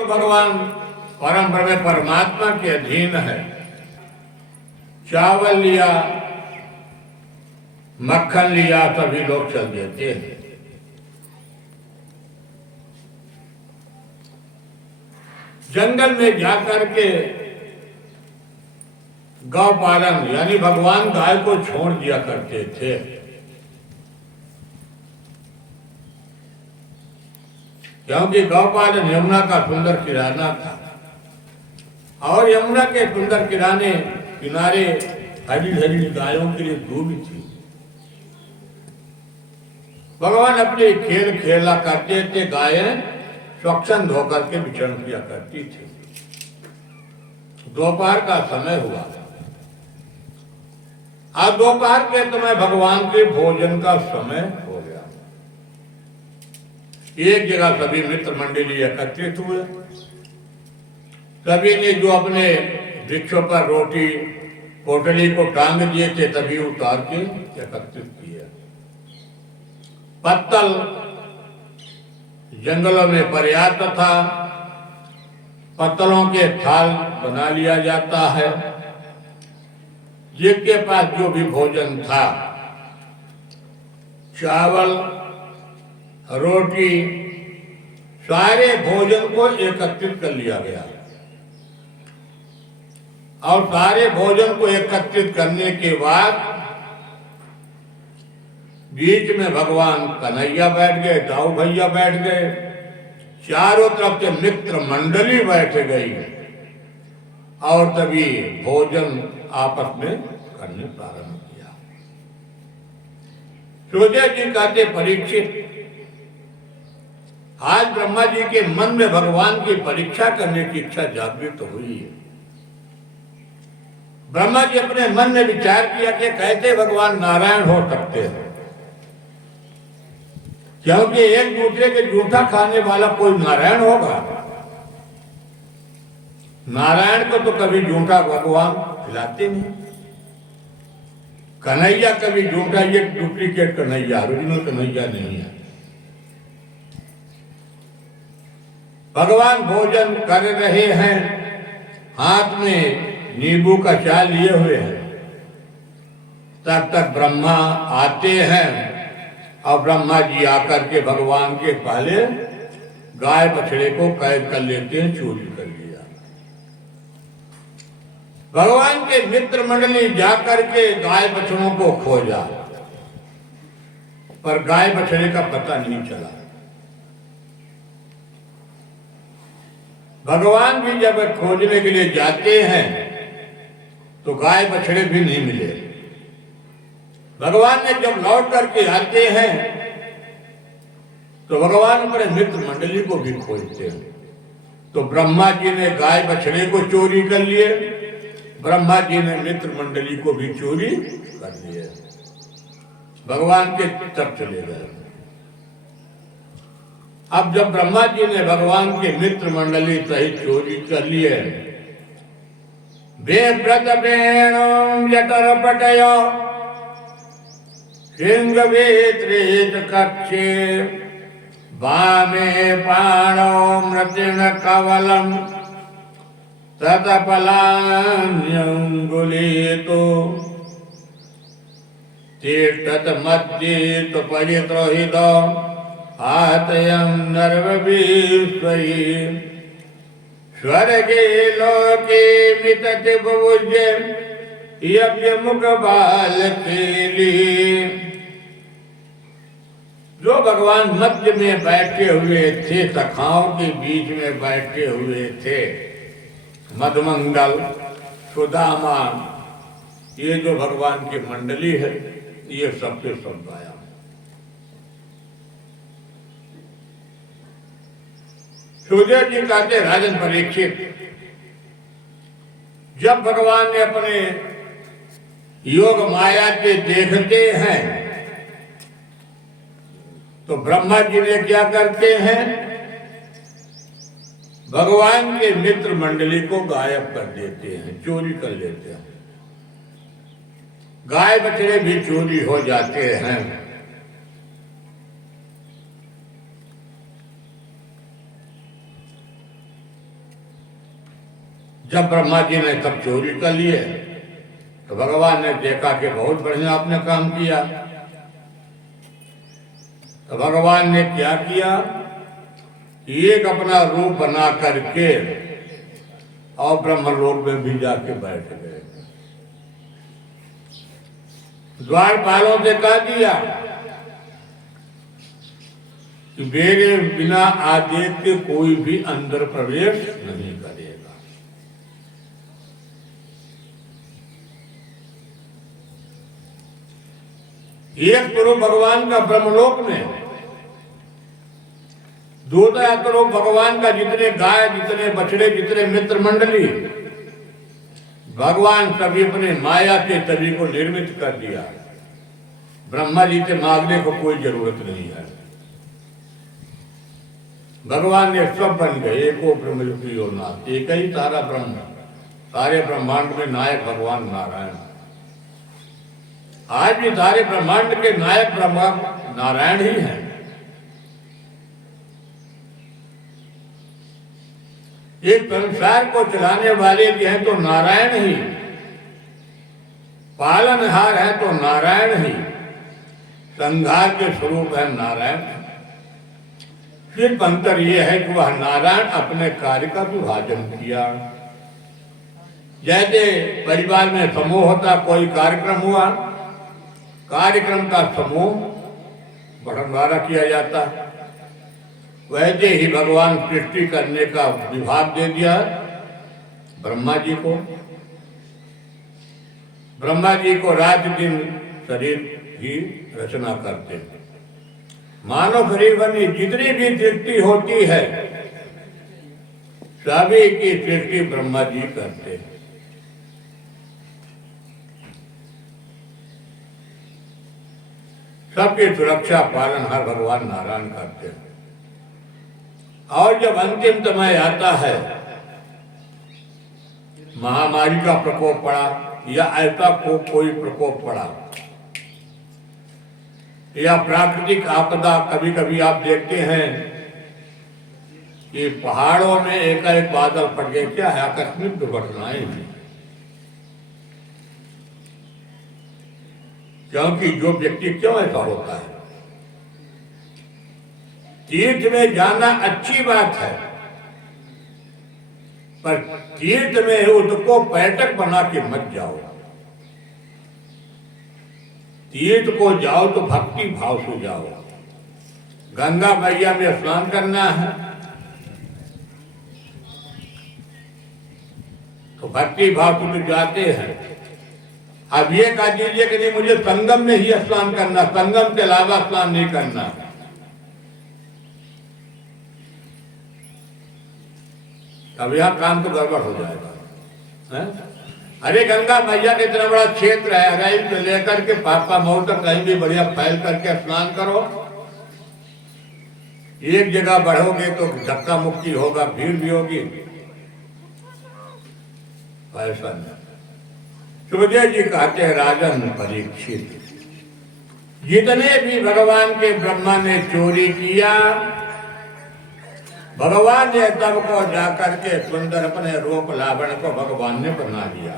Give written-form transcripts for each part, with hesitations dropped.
तो भगवान परम ब्रह्म परमात्मा के अधीन है। चावल लिया, मक्खन लिया, सभी लोग चल देते हैं। जंगल में जाकर के गौ पालन यानी भगवान गाय को छोड़ दिया करते थे। क्योंकि गौ पालन यमुना का सुंदर किराना था और यमुना के सुंदर किनारे हरी हरी गायों के लिए दूब थी। भगवान अपने खेल खेला करते थे। गायें स्वच्छंद होकर के विचरण किया करती थी। दोपहर का समय हुआ। आज दोपहर के समय भगवान के भोजन का समय हो गया। एक जगह सभी मित्र मंडली एकत्रित हुए। सभी ने जो अपने वृक्षों पर रोटी पोटली को टांग दिए थे तभी उतार के एकत्रित किया। पत्तल जंगलों में पर्याप्त था। पत्तलों के थाल बना लिया जाता है। जिसके पास जो भी भोजन था, चावल, रोटी, सारे भोजन को एकत्रित कर लिया गया। और सारे भोजन को एकत्रित करने के बाद बीच में भगवान कन्हैया बैठ गए, दाऊ भैया बैठ गए, चारों तरफ से मित्र मंडली बैठ गई और तभी भोजन आपस में करने प्रारंभ किया। सूर्य जी कहते, परीक्षित, आज ब्रह्मा जी के मन में भगवान की परीक्षा करने की इच्छा जागृत हुई है। ब्रह्मा जी अपने मन में विचार किया कि कैसे भगवान नारायण हो सकते हैं, क्योंकि एक दूसरे के जूठा खाने वाला कोई नारायण होगा? नारायण को तो कभी जूठा भगवान खिलाते नहीं। कन्हैया कभी जूठा, ये डुप्लीकेट कन्हैया, ओरिजिनल कन्हैया नहीं है। भगवान भोजन कर रहे हैं, हाथ में नींबू का चाय लिए हुए हैं। तब तक ब्रह्मा आते हैं और ब्रह्मा जी आकर के भगवान के पहले गाय बछड़े को कैद कर लेते हैं, चोरी कर लिया। भगवान के मित्र मंडली जाकर के गाय बछड़ों को खोजा, पर गाय बछड़े का पता नहीं चला। भगवान भी जब खोजने के लिए जाते हैं तो गाय बछड़े भी नहीं मिले। भगवान ने जब लौट करके आते हैं तो भगवान अपने मित्र मंडली को भी खोजते हैं। तो ब्रह्मा जी ने गाय बछड़े को चोरी कर लिए, ब्रह्मा जी ने मित्र मंडली को भी चोरी कर लिए। भगवान के तब चले गए। अब जब ब्रह्मा जी ने भगवान के मित्र मंडली सहित चोरी कर लिए, बेव्रत वेणुं जठरपटय सिंहवेत्रेत कक्षे वामे पाणौ मृतिण कवलम् ततपलान्यंगुलीतो तिष्ठत मध्ये तु परिद्रोहित आतयं नर्वविश्वै स्वर्गे लोके मितति बुभुज्य यज्ञ मुख बालकेली। जो भगवान मध्य में बैठे हुए थे, सखाओं के बीच में बैठे हुए थे, मधुमंगल, सुदामा, ये जो भगवान की मंडली है, ये सबके सब गाया। सूर्य जी कहते, राजन परीक्षित, जब भगवान ने अपने योग माया के देखते हैं तो ब्रह्मा जी ने क्या करते हैं? भगवान के मित्र मंडली को गायब कर देते हैं, चोरी कर लेते हैं। गाय बछड़े भी चोरी हो जाते हैं। जब ब्रह्मा जी ने सब चोरी कर लिए तो भगवान ने देखा कि बहुत बढ़िया आपने काम किया। तो भगवान ने क्या किया, एक अपना रूप बना करके और ब्रह्मलोक में भी जाके बैठ गए। द्वारपालों से कह दिया कि मेरे बिना आदेश के कोई भी अंदर प्रवेश नहीं करेगा। एक करो भगवान का ब्रह्मलोक में, दूसरा करो भगवान का जितने गाय, जितने बछड़े, जितने मित्र मंडली, भगवान सभी अपने माया से सभी को निर्मित कर दिया। ब्रह्मा जी से मांगने को कोई जरूरत नहीं है। भगवान ने सब बन गए, एको ब्रह्म नाथ, एक ही सारा ब्रह्म, सारे ब्रह्मांड में नायक भगवान नारायण। आज भी सारे ब्रह्मांड के नायक ब्रह्मा नारायण ही हैं। एक संसार को चलाने वाले भी हैं तो नारायण ही, पालनहार है तो नारायण ही, संहार के स्वरूप है नारायण। सिर्फ अंतर यह है कि वह नारायण अपने कार्य का विभाजन किया। जैसे परिवार में समूह होता, कोई कार्यक्रम हुआ, कार्यक्रम का समूह बंटवारा किया जाता, वैसे ही भगवान सृष्टि करने का विभाग दे दिया ब्रह्मा जी को। ब्रह्मा जी को रात दिन शरीर की रचना करते हैं। मानव शरीर बनी जितनी भी सृष्टि होती है सभी की सृष्टि ब्रह्मा जी करते हैं। सबकी सुरक्षा पालन हर भगवान नारायण करते हैं। और जब अंतिम समय आता है, महामारी का प्रकोप पड़ा या ऐसा कोई प्रकोप पड़ा या प्राकृतिक आपदा, कभी कभी आप देखते हैं कि पहाड़ों में एकाएक बादल पड़ गए, क्या है, आकस्मिक दुर्घटनाएं हैं। क्योंकि जो व्यक्ति, क्यों ऐसा होता है, तीर्थ में जाना अच्छी बात है, पर तीर्थ में उसको पर्यटक बना के मत जाओ। तीर्थ को जाओ तो भक्ति भाव से जाओ। गंगा मैया में स्नान करना है तो भक्ति भाव से जाते हैं। अब ये कह दीजिए कि नहीं मुझे संगम में ही स्नान करना, संगम के अलावा स्नान नहीं करना, अब यह काम तो गड़बड़ हो जाएगा है? अरे गंगा मैया का इतना बड़ा क्षेत्र है, अराइल से लेकर के पापा मऊ तक कहीं भी बढ़िया फैल करके स्नान करो। एक जगह बढ़ोगे तो धक्का मुक्की होगा, भीड़ भी होगी, ऐसा नहीं। सुखदेव जी कहते हैं, राजन परीक्षित, जितने भी भगवान के ब्रह्मा ने चोरी किया, भगवान ने तब को जाकर के सुंदर अपने रूप लावण को भगवान ने बना दिया।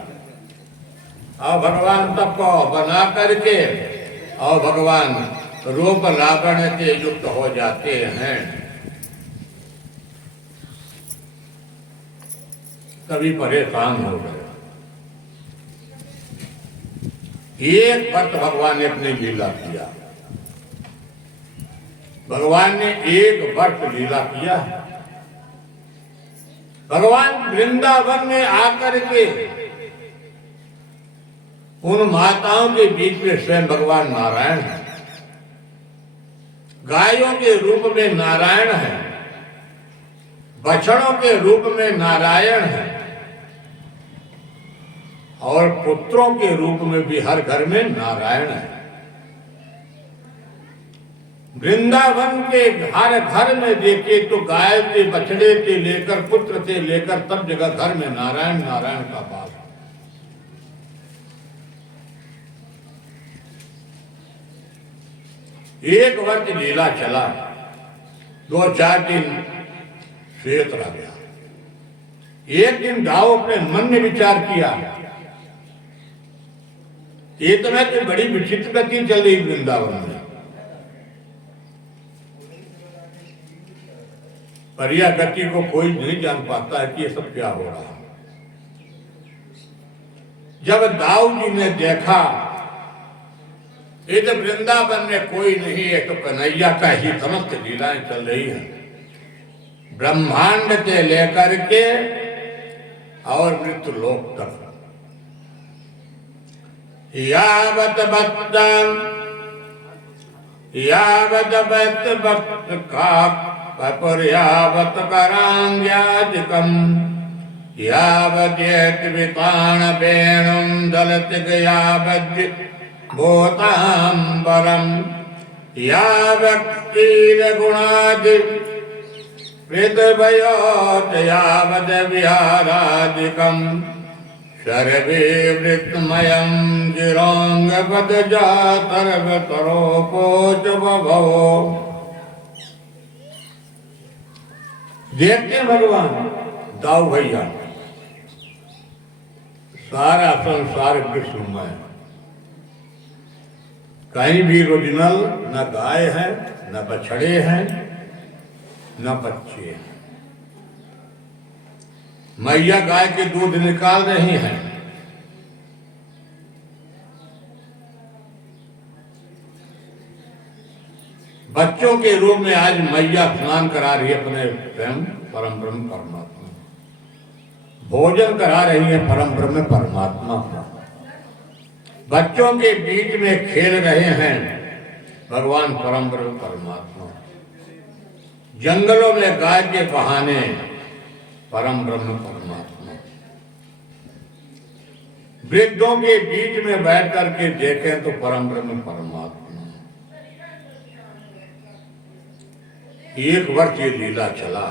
और भगवान सबको बना करके और भगवान रूप लावण से युक्त हो जाते हैं। कभी परेशान हो गए। एक वर्ष भगवान ने अपनी लीला किया, भगवान ने एक वर्ष लीला किया। भगवान वृंदावन में आकर के उन माताओं के बीच में स्वयं भगवान नारायण है, गायों के रूप में नारायण है, बछड़ों के रूप में नारायण है, और पुत्रों के रूप में भी हर घर में नारायण है। वृंदावन के हर घर में देखे तो गाय से, बछड़े से लेकर, पुत्र से लेकर सब जगह घर में नारायण नारायण का वास। एक वर्ष लीला चला, 2-4 दिन श्वेत रह गया, एक दिन दाऊ अपने मन में विचार किया, ये तो मैं कोई बड़ी विचित्र गति चल रही वृंदावन में, पर यह गति को कोई नहीं जान पाता है कि ये सब क्या हो रहा है। जब दाऊ जी ने देखा ये तो वृंदावन में कोई नहीं है, तो कन्हैया का ही समस्त लीलाएं चल रही है, ब्रह्मांड से लेकर के और मृत्यु लोक तक। यावत भक्त का पर्यावत करांग्यादिकम यावद्येत वितान वेणुं दलतिक यावद् भूतांबरम यावक्तीर गुणादि विदभयोत यावद विहारादिकम सर्वे वृत्तमयं गिरोंगपद जातर्वतरोपोच बभो। देखते भगवान दाऊ भैया, सारा संसार विष्णुमय, कहीं भी ओरिजिनल न गाय है, न बछड़े हैं, न बच्चे हैं। मैया गाय के दूध निकाल रही हैं, बच्चों के रूप में आज मैया स्नान करा रही है अपने स्वयं परम ब्रह्म परमात्मा, भोजन करा रही है परम ब्रह्म परमात्मा का, बच्चों के बीच में खेल रहे हैं भगवान परम ब्रह्म परमात्मा, जंगलों में गाय के बहाने परम ब्रह्म परमात्मा, वृद्धों के बीच में बैठ करके देखें तो परम ब्रह्म परमात्मा। एक वर्ष ये लीला चला,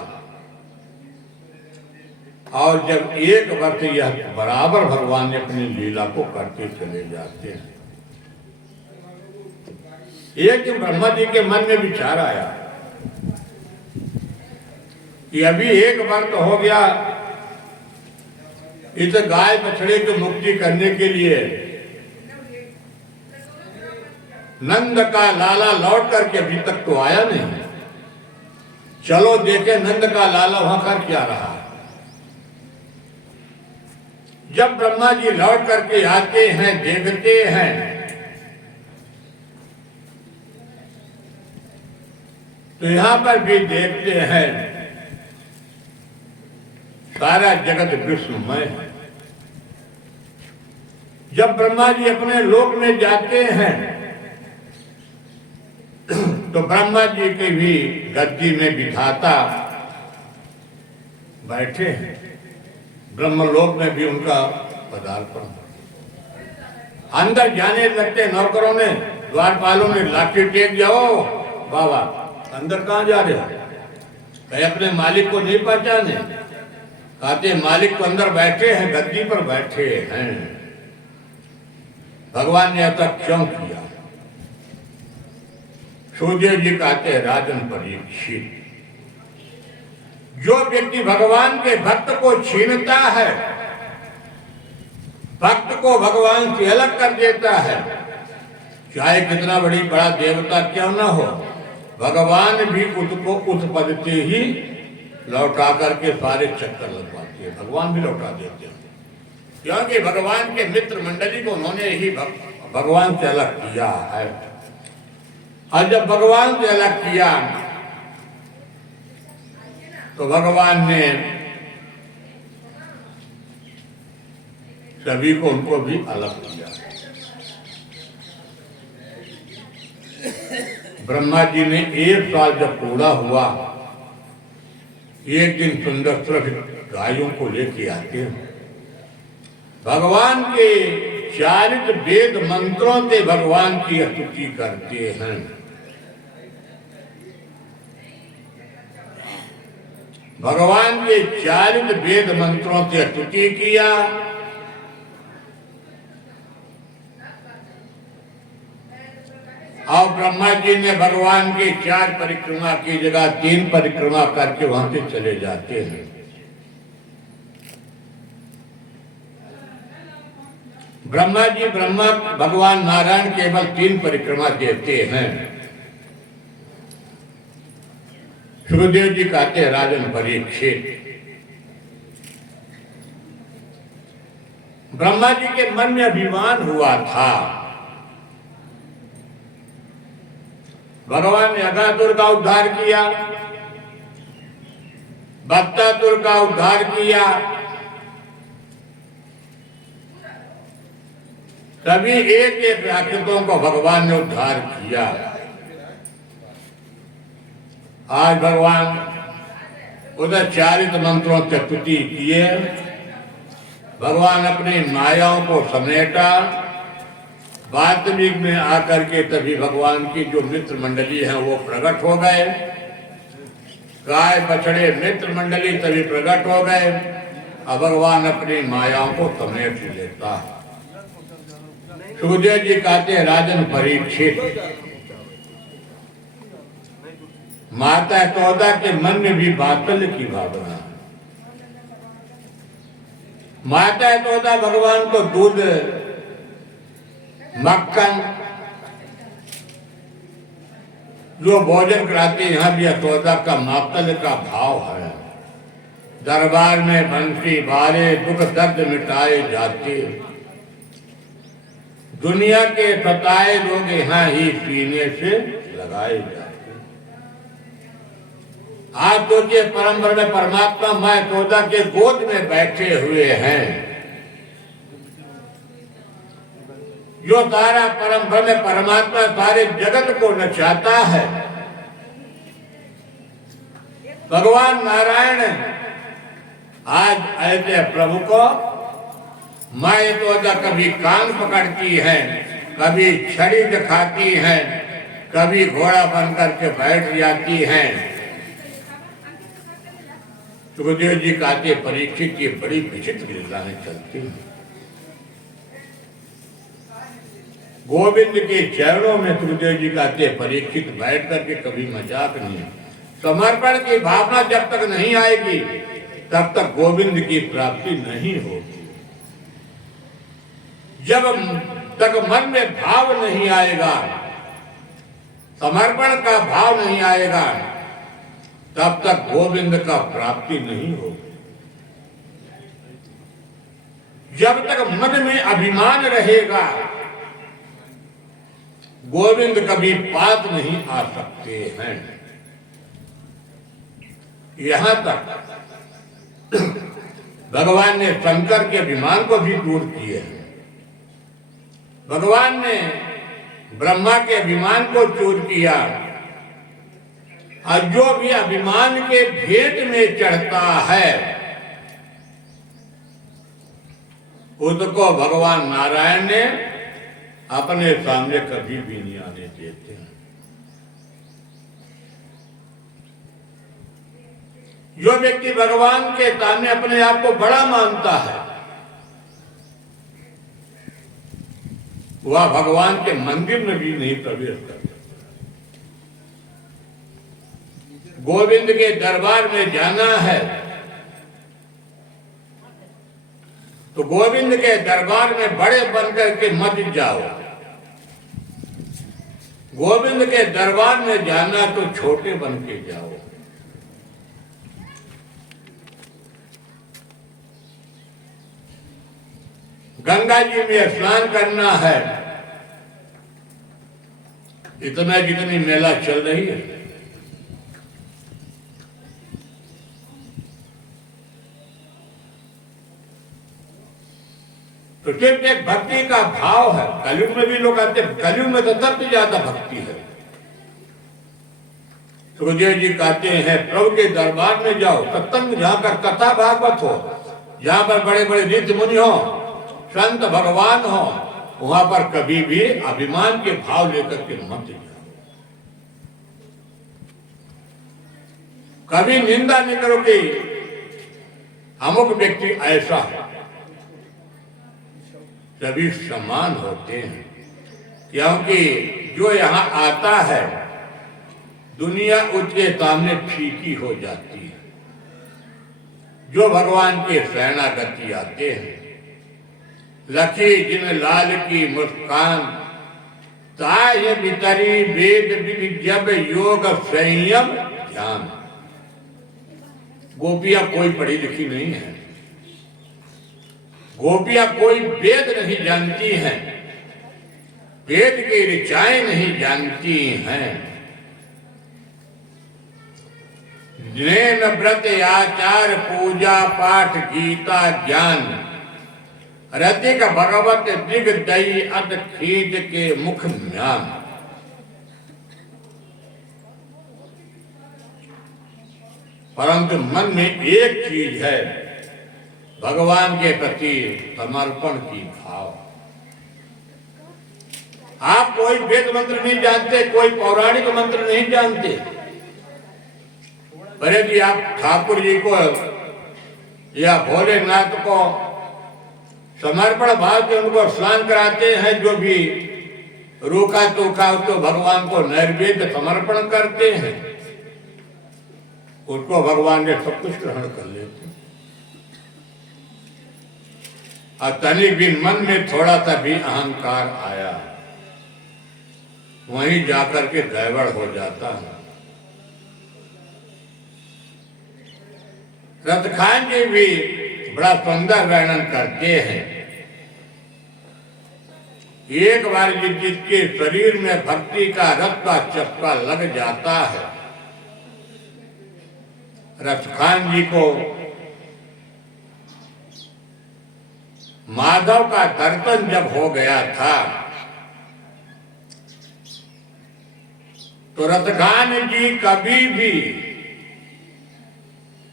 और जब एक वर्ष यह बराबर भगवान ने अपनी लीला को करते चले जाते हैं। एक दिन ब्रह्मा जी के मन में विचार आया कि अभी एक वर्ष हो गया, इस गाय बछड़े की मुक्ति करने के लिए नंद का लाला लौट करके अभी तक तो आया नहीं, चलो देखे नंद का लाला वहां कर क्या रहा है। जब ब्रह्मा जी लौट करके आते हैं, देखते हैं, तो यहां पर भी देखते हैं सारा जगत विष्णुमय है। जब ब्रह्मा जी अपने लोक में जाते हैं तो ब्रह्मा जी के भी गद्दी में विधाता बैठे हैं, ब्रह्मलोक में भी उनका पदार्पण। अंदर जाने लगते नौकरों ने, द्वारपालों ने लाठी टेक, जाओ बाबा अंदर कहां जा रहे हो, कहीं अपने मालिक को नहीं पहचाने, कहते मालिक तो अंदर बैठे हैं, गद्दी पर बैठे हैं। भगवान ने ऐसा क्यों किया? सुखदेव जी कहते हैं राजन परीक्षित, जो व्यक्ति भगवान के भक्त को छीनता है, भक्त को भगवान से अलग कर देता है, चाहे कितना बड़ा देवता क्यों ना हो, भगवान भी उसको उस पद से ही लौटा करके सारे चक्कर लगवाते हैं, भगवान भी लौटा देते हैं, क्योंकि भगवान के मित्र मंडली को उन्होंने ही भगवान से अलग किया है। और जब भगवान से अलग किया तो भगवान ने सभी को उनको भी अलग किया। ब्रह्मा जी ने एक साल जब पूरा हुआ, एक दिन सुंदर सुरक्षित गायों को लेके आते हैं, भगवान के चालित वेद मंत्रों से भगवान की स्तुति करते हैं। भगवान के चालित वेद मंत्रों से स्तुति किया, और ब्रह्मा जी ने भगवान की 4 परिक्रमा की जगह 3 परिक्रमा करके वहां से चले जाते हैं। ब्रह्मा जी ब्रह्मा भगवान नारायण केवल 3 परिक्रमा देते हैं। सुखदेव जी कहते राजन परीक्षित, ब्रह्मा जी के मन में अभिमान हुआ था। भगवान ने अगासुर का उद्धार किया, बत्तासुर का उद्धार किया, सभी एक एक राक्षसों को भगवान ने उद्धार किया। आज भगवान उधर 40 मंत्रों से स्तुति किए, भगवान अपनी मायाओं को समेटा, वास्तविक में आकर के तभी भगवान की जो मित्र मंडली है वो प्रकट हो गए। गाय बछड़े मित्र मंडली तभी प्रकट हो गए। अब भगवान अपनी मायाओं को समेट लेता है। सुखदेव जी कहते हैं राजन परीक्षित, माता यशोदा के मन में भी वात्सल्य की भावना। माता यशोदा भगवान को दूध, मक्खन जो भोजन कराते, यहाँ भी यशोदा का वात्सल्य का भाव है। दरबार में बंसी बारे दुख दर्द मिटाए जाते, दुनिया के सताए लोग यहाँ ही सीने से लगाए जाते। आज तो ये परंपरा में परमात्मा माँ यशोदा के गोद में बैठे हुए हैं। जो सारा परंपरा में परमात्मा सारे जगत को नचाता है। भगवान नारायण आज ऐसे प्रभु को माँ यशोदा कभी कान पकड़ती है, कभी छड़ी दिखाती है, कभी घोड़ा बन करके बैठ जाती है। सुखदेव जी कहते परीक्षित की बड़ी विचित्र लीलाएं चलती हैं। गोविंद के चरणों में सुखदेव जी कहते परीक्षित बैठ करके कभी मजाक नहीं। समर्पण की भावना जब तक नहीं आएगी तब तक गोविंद की प्राप्ति नहीं होगी। जब तक मन में भाव नहीं आएगा, समर्पण का भाव नहीं आएगा, तब तक गोविंद का प्राप्ति नहीं होगी। जब तक मन में अभिमान रहेगा, गोविंद कभी पास नहीं आ सकते हैं। यहां तक भगवान ने शंकर के अभिमान को भी दूर किए हैं। भगवान ने ब्रह्मा के अभिमान को दूर किया। और जो भी अभिमान के भेंट में चढ़ता है उसको भगवान नारायण ने अपने सामने कभी भी नहीं आने देते। जो व्यक्ति भगवान के सामने अपने आप को बड़ा मानता है वह भगवान के मंदिर में भी नहीं प्रवेश करता। गोविंद के दरबार में जाना है तो गोविंद के दरबार में बड़े बनकर के मत जाओ। गोविंद के दरबार में जाना तो छोटे बन के जाओ। गंगा जी में स्नान करना है, इतना जितनी मेला चल रही है, तो सिर्फ एक भक्ति का भाव है। कलयुग में भी लोग आते हैं, कलयुग में तो सबसे ज्यादा भक्ति है। सुखदेव जी कहते हैं प्रभु के दरबार में जाओ, सत्संग जहां पर कथा भागवत हो, जहां पर बड़े बड़े ऋषि मुनि हो, संत भगवान हो, वहां पर कभी भी अभिमान के भाव लेकर के मत जाओ। कभी निंदा नहीं करो कि अमुक व्यक्ति ऐसा है। सभी समान होते हैं, क्योंकि जो यहाँ आता है दुनिया उसके सामने फीकी हो जाती है। जो भगवान के शरणागति आते हैं लखी जिन लाल की मुस्कान, ताय बितरी वेद विधि जब योग संयम ध्यान। गोपियां कोई पढ़ी लिखी नहीं है, गोपियां कोई वेद नहीं जानती हैं, वेद की ऋचाएं नहीं जानती हैं। नैन व्रत आचार पूजा पाठ गीता ज्ञान, रतिक भगवत दिग दई अत खींच के मुख म्यान। परंतु मन में एक चीज है, भगवान के प्रति समर्पण की भाव। आप कोई वेद मंत्र नहीं जानते, कोई पौराणिक मंत्र नहीं जानते, पर यदि आप ठाकुर जी को या भोलेनाथ को समर्पण भाव से उनको स्नान कराते हैं, जो भी रूखा सूखा तो भगवान को नैवेद्य समर्पण करते हैं, उसको भगवान ने सब कुछ ग्रहण कर लेते हैं। और तनिक भी मन में थोड़ा सा भी अहंकार आया, वहीं जाकर के गड़बड़ हो जाता है। रतखान जी भी बड़ा सुंदर वर्णन करते हैं। एक बार जिसके शरीर में भक्ति का रस का चस्का लग जाता है, रतखान जी को माधव का दर्शन जब हो गया था, तो रतखान जी कभी भी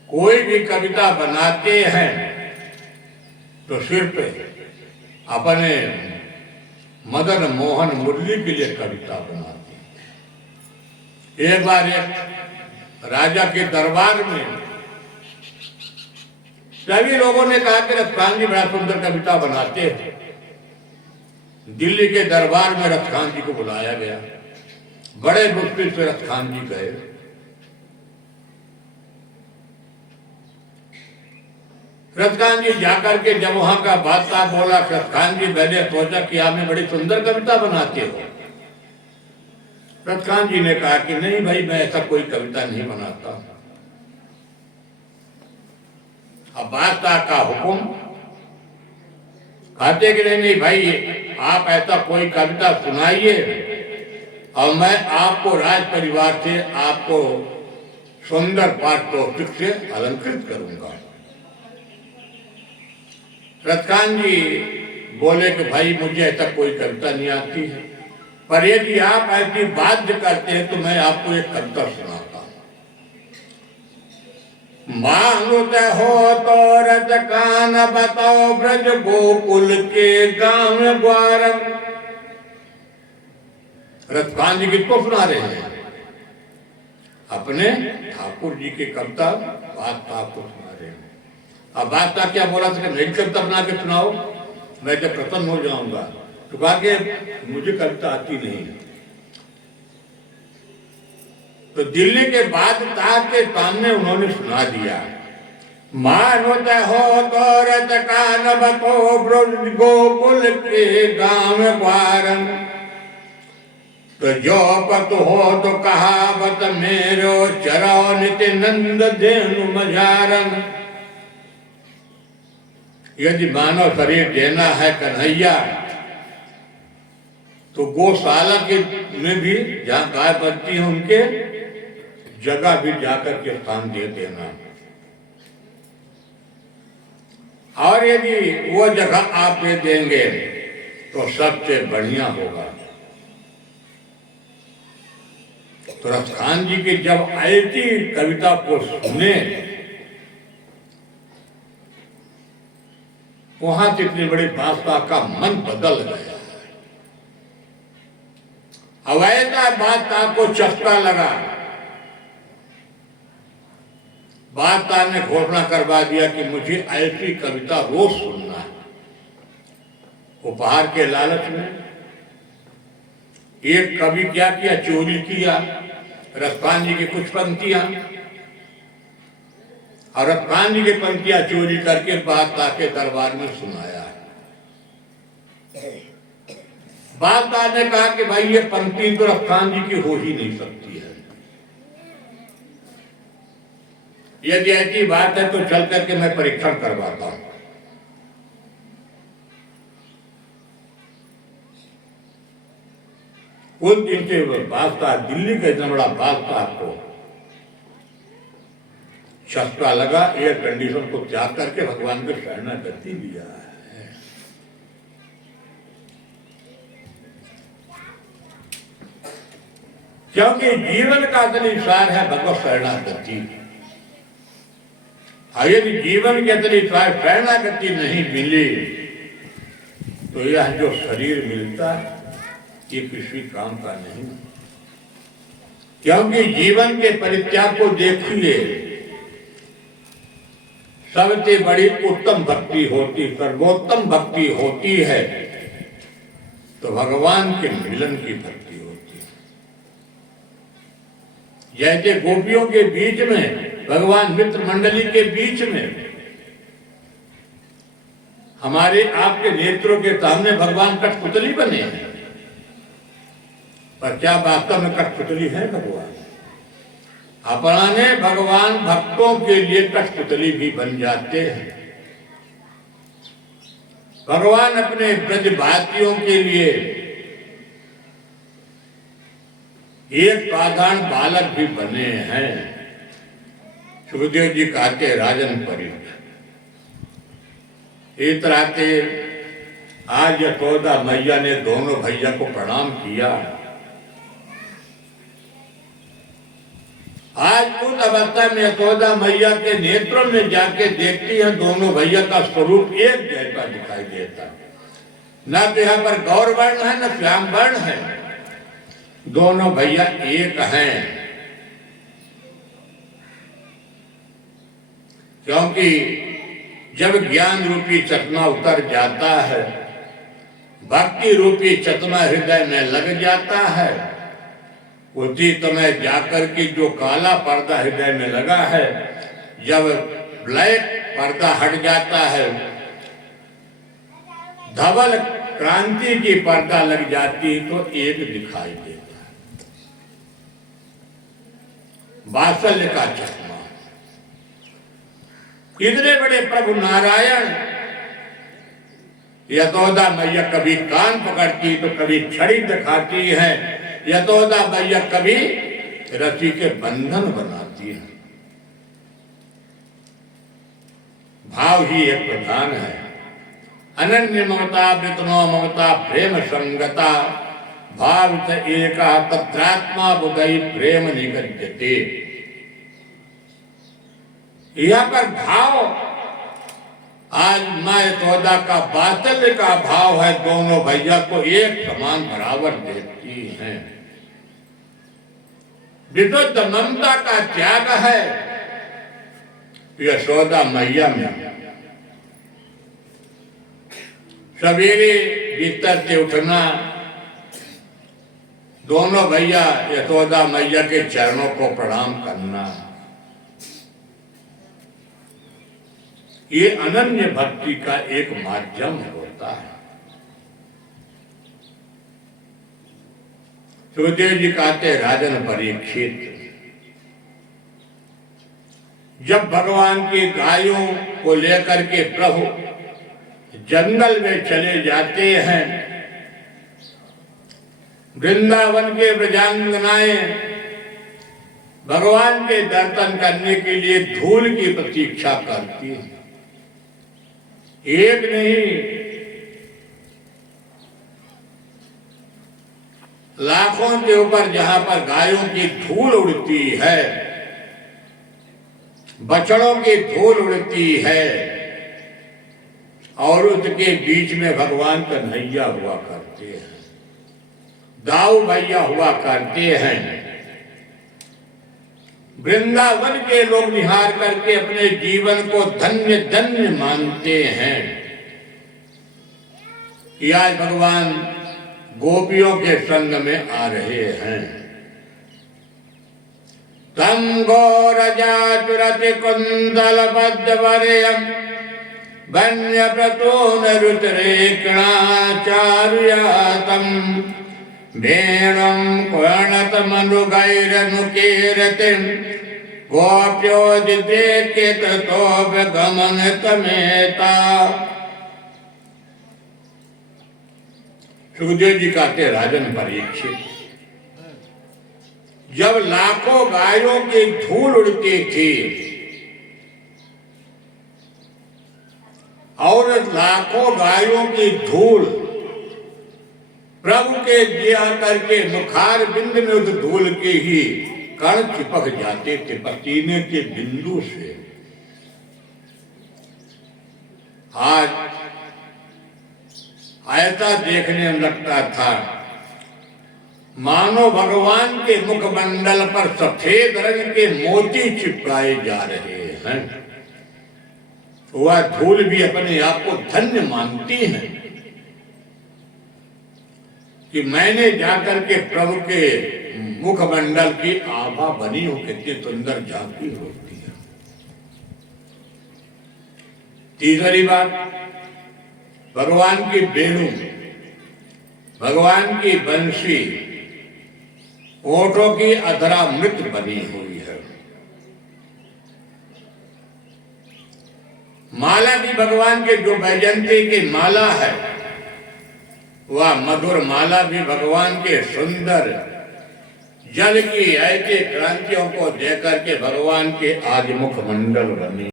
कोई भी कविता बनाते हैं तो सिर्फ अपने मदन मोहन मुरली के लिए कविता बनाते हैं। एक बार एक राजा के दरबार में सभी लोगों ने कहा कि रतखान जी बड़ा सुंदर कविता बनाते हैं। दिल्ली के दरबार में रतखान जी को बुलाया गया, बड़े मुश्किल से रतखान जी गए। रतखान जी जाकर के जब वहां का बादशाह बोला, रतखान जी मैंने सोचा कि आप बड़ी सुंदर कविता बनाते हो। रतखान जी ने कहा कि नहीं भाई, मैं ऐसा कोई कविता नहीं बनाता। अब बादशाह का हुक्म, कहते कि नहीं भाई, आप ऐसा कोई कविता सुनाइए और मैं आपको राज परिवार से आपको सुंदर पारितोषिक से अलंकृत करूंगा। रतखान जी बोले कि भाई मुझे ऐसा कोई कविता नहीं आती है, पर यदि आप ऐसी बाध्य करते हैं तो मैं आपको एक कविता सुनाता हूं। मांगुत हो तो रतखान बताओ ब्रज गोकुल के गांव ग्वारम। रतखान जी किसको सुना रहे हैं? अपने ठाकुर जी की कविता बादशाह को सुना रहे हैं। अब बादशाह क्या बोला था कि मेरी कविता बना के सुनाओ, मैं जब प्रसन्न हो जाऊंगा। तो कहा कि मुझे कविता आती नहीं। तो दिल्ली के बादशाह के सामने उन्होंने सुना दिया, मानवत हो तो रतखान बतो ब्रज गोकुल के गांव ग्वारन। तो जो पत हो तो कहावत मेरो चरो नित्य नंद धेनु मझारन। यदि मानव शरीर देना है कन्हैया, तो गौशाला के में भी जहाँ गाय बनती है उनके जगह भी जाकर के स्थान दे देना। और यदि वो जगह आप दे देंगे तो सबसे बढ़िया होगा। तो रतखान जी की जब ऐसी कविता को सुने, वहां से इतनी बड़ी बादशाह का मन बदल गया। अवैधा बादशाह को चस्का लगा। बादशाह ने घोषणा करवा दिया कि मुझे ऐसी कविता रोज सुनना है। उपहार के लालच में एक कवि क्या किया, चोरी किया रतखान जी की कुछ पंक्तियां, और रतखान जी की पंक्तियां चोरी करके बादशाह के दरबार में सुनाया। बादशाह ने कहा कि भाई ये पंक्ति तो रफ्तान जी की हो ही नहीं सकती है, यदि ऐसी बात है तो चल करके मैं परीक्षण करवाता हूं। उस दिन से बादशाह, दिल्ली का इतना बड़ा बादशाह को शस्त्रा लगा, एयर कंडीशन को त्याग करके भगवान को शरणागति दिया है। क्योंकि जीवन का असली सार है भगवत शरणागति। यदि जीवन के असली सार शरणागति नहीं मिली तो यह जो शरीर मिलता है ये किसी काम का नहीं। क्योंकि जीवन के परित्याग को देखिए, सबसे बड़ी उत्तम भक्ति होती, सर्वोत्तम भक्ति होती है तो भगवान के मिलन की भक्ति होती है। जैसे गोपियों के बीच में, भगवान मित्र मंडली के बीच में, हमारे आपके नेत्रों के सामने भगवान कठपुतली बने हैं, पर क्या वास्तव में कठपुतली है भगवान? अपने भगवान भक्तों के लिए कठपुतली भी बन जाते हैं। भगवान अपने ब्रजवासियों के लिए एक साधारण बालक भी बने हैं। सुखदेव जी कहते राजन परीक्ष, इस तरह से आज यशोदा मैया ने दोनों भैया को प्रणाम किया। आज उस अवस्था में यशोदा मैया के नेत्रों में जाके देखती हैं, दोनों भैया का स्वरूप एक जैसा दिखाई देता है। न तो यहाँ पर गौर वर्ण है न श्याम वर्ण है, दोनों भैया एक हैं। क्योंकि जब ज्ञान रूपी चकमा उतर जाता है, भक्ति रूपी चकमा हृदय में लग जाता है, उसी समय जाकर के जो काला पर्दा हृदय में लगा है, जब ब्लैक पर्दा हट जाता है, धवल क्रांति की पर्दा लग जाती तो एक दिखाई देता है, वात्सल्य का चकमा। इतने बड़े प्रभु नारायण, यशोदा मैया कभी कान पकड़ती तो कभी छड़ी दिखाती है, यशोदा मैया कभी रस्सी के बंधन बनाती है। भाव ही एक प्रधान है। अनन्य ममता वितनो ममता प्रेम संगता, भाव से एका तत्रात्मा बुधई प्रेम निगद्यते। यहाँ पर भाव, आज माँ यशोदा का वात्सल्य का भाव है, दोनों भैया को एक समान बराबर देखती हैं। विशुद्ध ममता का त्याग है यशोदा मैया में। सवेरे बिस्तर से उठना, दोनों भैया यशोदा मैया के चरणों को प्रणाम करना, ये अनन्य भक्ति का एक माध्यम होता है। सुखदेव जी कहते राजन परीक्षित, जब भगवान की गायों को लेकर के प्रभु जंगल में चले जाते हैं, वृंदावन के ब्रजांगनाएं भगवान के दर्शन करने के लिए धूल की प्रतीक्षा करती है। एक नहीं, लाखों के ऊपर जहां पर गायों की धूल उड़ती है, बछड़ों की धूल उड़ती है, और उसके बीच में भगवान कन्हैया हुआ करते हैं, दाऊ भैया हुआ करते हैं। वृंदावन के लोग निहार करके अपने जीवन को धन्य धन्य मानते हैं कि आज भगवान गोपियों के संग में आ रहे हैं। तम गौरजा चुरति कुंदल बद्ध वरेयम वन्यव्रतो नरुतरेकणाचार्यातं वेणुं कर्णतमनुगैरनुकीर्तिं गोप्योदिदेकेततोपगमनतमेता। सुखदेव जी कहते राजन परीक्षित, जब लाखों गायों की धूल उड़ती थी और लाखों गायों की धूल प्रभु के दिया करके मुखार बिंद में उस धूल के ही कण चिपक जाते थे पसीने के बिंदु से। आज ऐसा देखने में लगता था मानो भगवान के मुखमंडल पर सफेद रंग के मोती चिपकाए जा रहे हैं। वह धूल भी अपने आप को धन्य मानती है कि मैंने जाकर के प्रभु के मुखमंडल की आभा बनी हो, कितनी सुंदर झांकी होती है। तीसरी बात, भगवान की वेणु, भगवान की बंसी ओठों की अधरा मृत बनी हुई है। माला भी भगवान के जो वैजयंती की माला है, वह मधुर माला भी भगवान के सुंदर जल की ऐसी क्रांतियों को देकर के भगवान के आज मुखमंडल बनी।